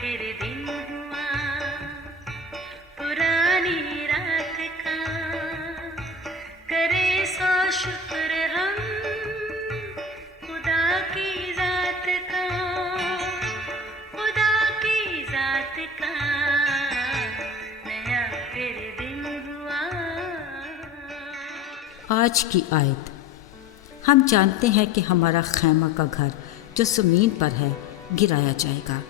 پھر دن ہوا پرانی رات کا، کرے سو شکر ہم خدا کی ذات کا، خدا کی ذات کا، نیا پھر دن ہوا۔ آج کی آیت۔ ہم جانتے ہیں کہ ہمارا خیمہ کا گھر جو زمین پر ہے گرایا جائے گا،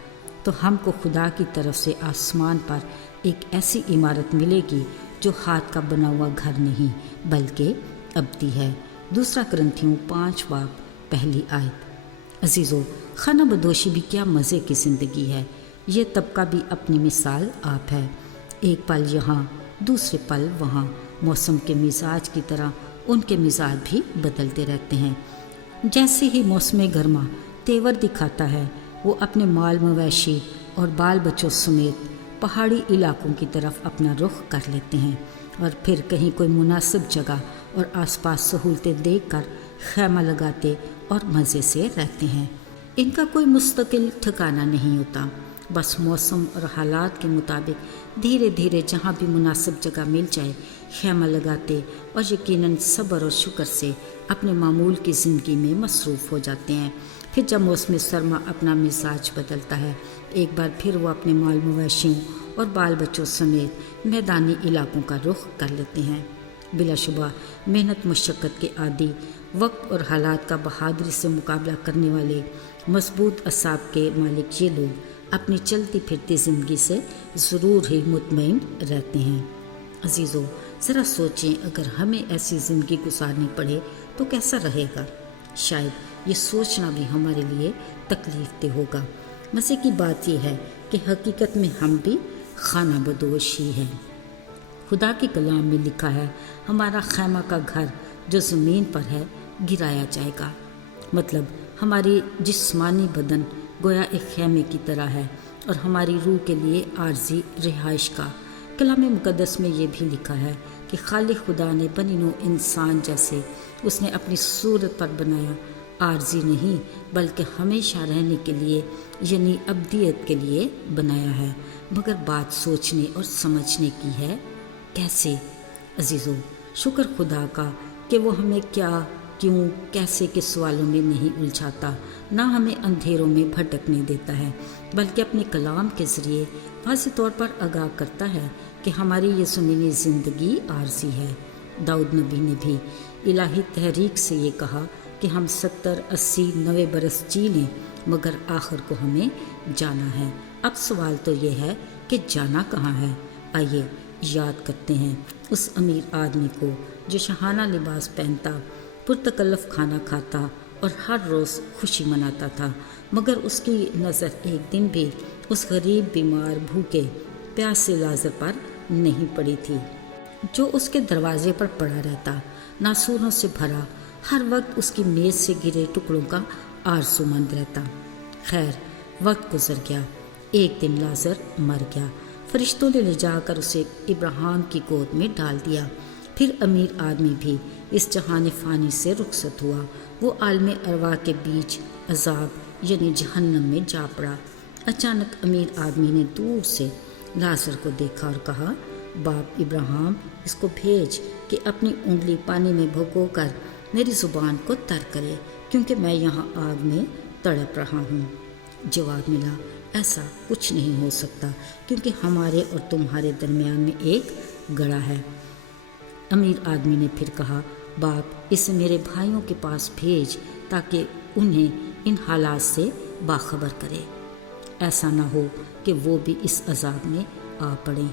تو ہم کو خدا کی طرف سے آسمان پر ایک ایسی عمارت ملے گی جو ہاتھ کا بنا ہوا گھر نہیں بلکہ ابدی ہے۔ 2 کرنتھیوں 5 باب 1 آیت۔ عزیزو، خانہ بدوشی بھی کیا مزے کی زندگی ہے۔ یہ طبقہ بھی اپنی مثال آپ ہے، ایک پل یہاں دوسرے پل وہاں، موسم کے مزاج کی طرح ان کے مزاج بھی بدلتے رہتے ہیں۔ جیسے ہی موسم گرما تیور دکھاتا ہے، وہ اپنے مال مویشی اور بال بچوں سمیت پہاڑی علاقوں کی طرف اپنا رخ کر لیتے ہیں، اور پھر کہیں کوئی مناسب جگہ اور آس پاس سہولتیں دیکھ کر خیمہ لگاتے اور مزے سے رہتے ہیں۔ ان کا کوئی مستقل ٹھکانہ نہیں ہوتا، بس موسم اور حالات کے مطابق دھیرے دھیرے جہاں بھی مناسب جگہ مل جائے خیمہ لگاتے اور یقیناً صبر اور شکر سے اپنے معمول کی زندگی میں مصروف ہو جاتے ہیں۔ پھر جب موسم سرما اپنا مزاج بدلتا ہے، ایک بار پھر وہ اپنے مال مویشیوں اور بال بچوں سمیت میدانی علاقوں کا رخ کر لیتے ہیں۔ بلا شبہ محنت مشقت کے عادی، وقت اور حالات کا بہادری سے مقابلہ کرنے والے مضبوط اعصاب کے مالک یہ لوگ اپنی چلتی پھرتی زندگی سے ضرور ہی مطمئن رہتے ہیں۔ عزیزو، ذرا سوچیں، اگر ہمیں ایسی زندگی گزارنی پڑے تو کیسا رہے گا؟ شاید یہ سوچنا بھی ہمارے لیے تکلیف دہ ہوگا۔ مزے کی بات یہ ہے کہ حقیقت میں ہم بھی خانہ بدوش ہی ہیں۔ خدا کے کلام میں لکھا ہے، ہمارا خیمہ کا گھر جو زمین پر ہے گرایا جائے گا۔ مطلب ہماری جسمانی بدن گویا ایک خیمے کی طرح ہے، اور ہماری روح کے لیے عارضی رہائش کا۔ کلام مقدس میں یہ بھی لکھا ہے کہ خالق خدا نے بنی نوع انسان جیسے اس نے اپنی صورت پر بنایا، عارضی نہیں بلکہ ہمیشہ رہنے کے لیے یعنی ابدیت کے لیے بنایا ہے۔ مگر بات سوچنے اور سمجھنے کی ہے، کیسے؟ عزیزو، شکر خدا کا کہ وہ ہمیں کیا، کیوں، کیسے کے سوالوں میں نہیں الجھاتا، نہ ہمیں اندھیروں میں بھٹکنے دیتا ہے، بلکہ اپنے کلام کے ذریعے واضح طور پر آگاہ کرتا ہے کہ ہماری یہ زمینی زندگی عارضی ہے۔ داؤد نبی نے بھی الہی تحریک سے یہ کہا کہ ہم 70، 80، 90 برس جی لیں مگر آخر کو ہمیں جانا ہے۔ اب سوال تو یہ ہے کہ جانا کہاں ہے؟ آئیے یاد کرتے ہیں اس امیر آدمی کو جو شاہانہ لباس پہنتا، پرتکلف کھانا کھاتا اور ہر روز خوشی مناتا تھا، مگر اس کی نظر ایک دن بھی اس غریب، بیمار، بھوکے، پیاسے لازر پر نہیں پڑی تھی، جو اس کے دروازے پر پڑا رہتا، ناسوروں سے بھرا، ہر وقت اس کی میز سے گرے ٹکڑوں کا آرزومند رہتا۔ خیر، وقت گزر گیا، ایک دن لازر مر گیا، فرشتوں نے لے جا کر اسے ابراہیم کی گود میں ڈال دیا۔ پھر امیر آدمی بھی اس جہان فانی سے رخصت ہوا، وہ عالم ارواح کے بیچ عذاب یعنی جہنم میں جا پڑا۔ اچانک امیر آدمی نے دور سے لازر کو دیکھا اور کہا، باپ ابراہیم، اس کو بھیج کہ اپنی انگلی پانی میں بھگو کر میری زبان کو تر کرے، کیونکہ میں یہاں آگ میں تڑپ رہا ہوں۔ جواب ملا، ایسا کچھ نہیں ہو سکتا، کیونکہ ہمارے اور تمہارے درمیان میں ایک گڑھا ہے۔ امیر آدمی نے پھر کہا، باپ، اسے میرے بھائیوں کے پاس بھیج تاکہ انہیں ان حالات سے باخبر کرے، ایسا نہ ہو کہ وہ بھی اس عذاب میں آ پڑیں۔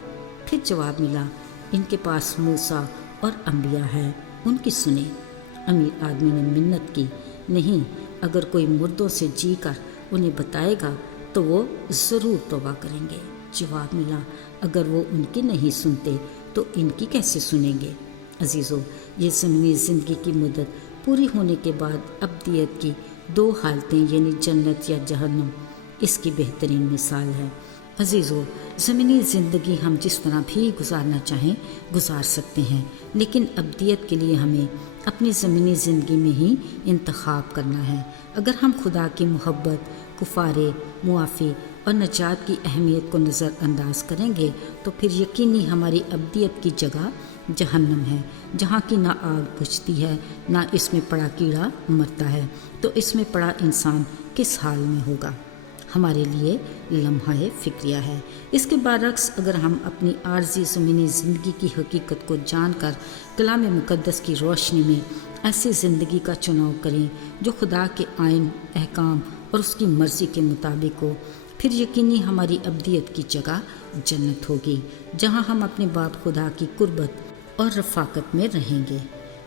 پھر جواب ملا، ان کے پاس موسیٰ اور انبیاء ہیں، ان کی سنیں۔ امیر آدمی نے منت کی، نہیں، اگر کوئی مردوں سے جی کر انہیں بتائے گا تو وہ ضرور توبہ کریں گے۔ جواب ملا، اگر وہ ان کی نہیں سنتے تو ان کی کیسے سنیں گے؟ عزیزو، یہ زمینی زندگی کی مدت پوری ہونے کے بعد ابدیت کی 2 حالتیں یعنی جنت یا جہنم اس کی بہترین مثال ہے۔ عزیزو، زمینی زندگی ہم جس طرح بھی گزارنا چاہیں گزار سکتے ہیں، لیکن ابدیت کے لیے ہمیں اپنی زمینی زندگی میں ہی انتخاب کرنا ہے۔ اگر ہم خدا کی محبت، کفارے، معافی اور نجات کی اہمیت کو نظر انداز کریں گے تو پھر یقینی ہماری ابدیت کی جگہ جہنم ہے، جہاں کی نہ آگ بجھتی ہے نہ اس میں پڑا کیڑا مرتا ہے۔ تو اس میں پڑا انسان کس حال میں ہوگا؟ ہمارے لیے لمحہ فکریہ ہے۔ اس کے برعکس اگر ہم اپنی عارضی زمینی زندگی کی حقیقت کو جان کر کلام مقدس کی روشنی میں ایسی زندگی کا چناؤ کریں جو خدا کے آئین، احکام اور اس کی مرضی کے مطابق ہو، پھر یقینی ہماری ابدیت کی جگہ جنت ہوگی، جہاں ہم اپنے باپ خدا کی قربت اور رفاقت میں رہیں گے،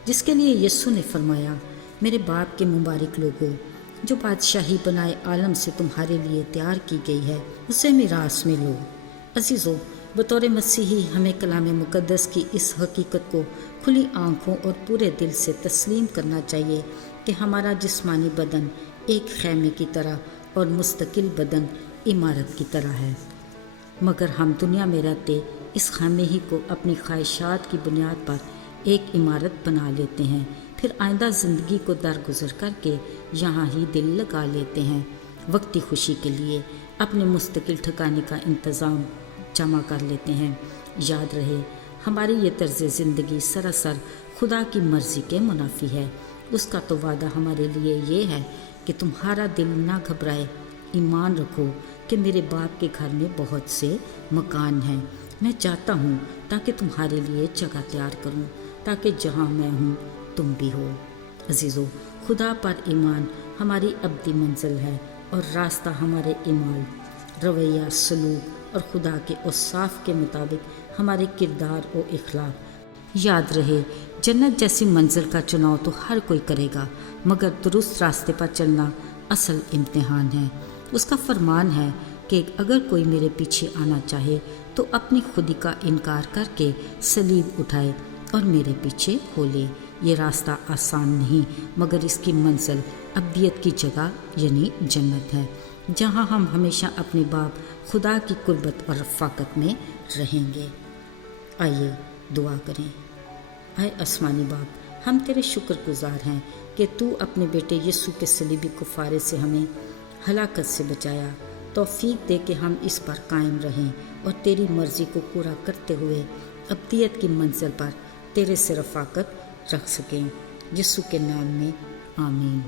جس کے لیے یسوع نے فرمایا، میرے باپ کے مبارک لوگوں، جو بادشاہی بنائے عالم سے تمہارے لیے تیار کی گئی ہے، اسے میراث میں لو۔ عزیزو، بطور مسیحی ہمیں کلام مقدس کی اس حقیقت کو کھلی آنکھوں اور پورے دل سے تسلیم کرنا چاہیے کہ ہمارا جسمانی بدن ایک خیمے کی طرح اور مستقل بدن عمارت کی طرح ہے، مگر ہم دنیا میں رہتے اس خیمے ہی کو اپنی خواہشات کی بنیاد پر ایک عمارت بنا لیتے ہیں، پھر آئندہ زندگی کو درگزر کر کے یہاں ہی دل لگا لیتے ہیں، وقتی خوشی کے لیے اپنے مستقل ٹھکانے کا انتظام جمع کر لیتے ہیں۔ یاد رہے، ہماری یہ طرز زندگی سراسر خدا کی مرضی کے منافی ہے۔ اس کا تو وعدہ ہمارے لیے یہ ہے کہ تمہارا دل نہ گھبرائے، ایمان رکھو کہ میرے باپ کے گھر میں بہت سے مکان ہیں، میں جاتا ہوں تاکہ تمہارے لیے جگہ تیار کروں، تاکہ جہاں میں ہوں تم بھی ہو۔ عزیزو، خدا پر ایمان ہماری ابدی منزل ہے اور راستہ ہمارے اعمال، رویہ، سلوک اور خدا کے اوصاف کے مطابق ہمارے کردار و اخلاق۔ یاد رہے، جنت جیسی منزل کا چناؤ تو ہر کوئی کرے گا، مگر درست راستے پر چلنا اصل امتحان ہے۔ اس کا فرمان ہے کہ اگر کوئی میرے پیچھے آنا چاہے تو اپنی خودی کا انکار کر کے صلیب اٹھائے اور میرے پیچھے ہو لے۔ یہ راستہ آسان نہیں، مگر اس کی منزل ابدیت کی جگہ یعنی جنت ہے، جہاں ہم ہمیشہ اپنے باپ خدا کی قربت اور رفاقت میں رہیں گے۔ آئیے دعا کریں۔ اے آسمانی باپ، ہم تیرے شکر گزار ہیں کہ تو اپنے بیٹے یسوع کے صلیبی کفارے سے ہمیں ہلاکت سے بچایا۔ توفیق دے کہ ہم اس پر قائم رہیں اور تیری مرضی کو پورا کرتے ہوئے ابدیت کی منزل پر تیرے سے رفاقت رکھ سکیں۔ یسوع کے نام میں آمین۔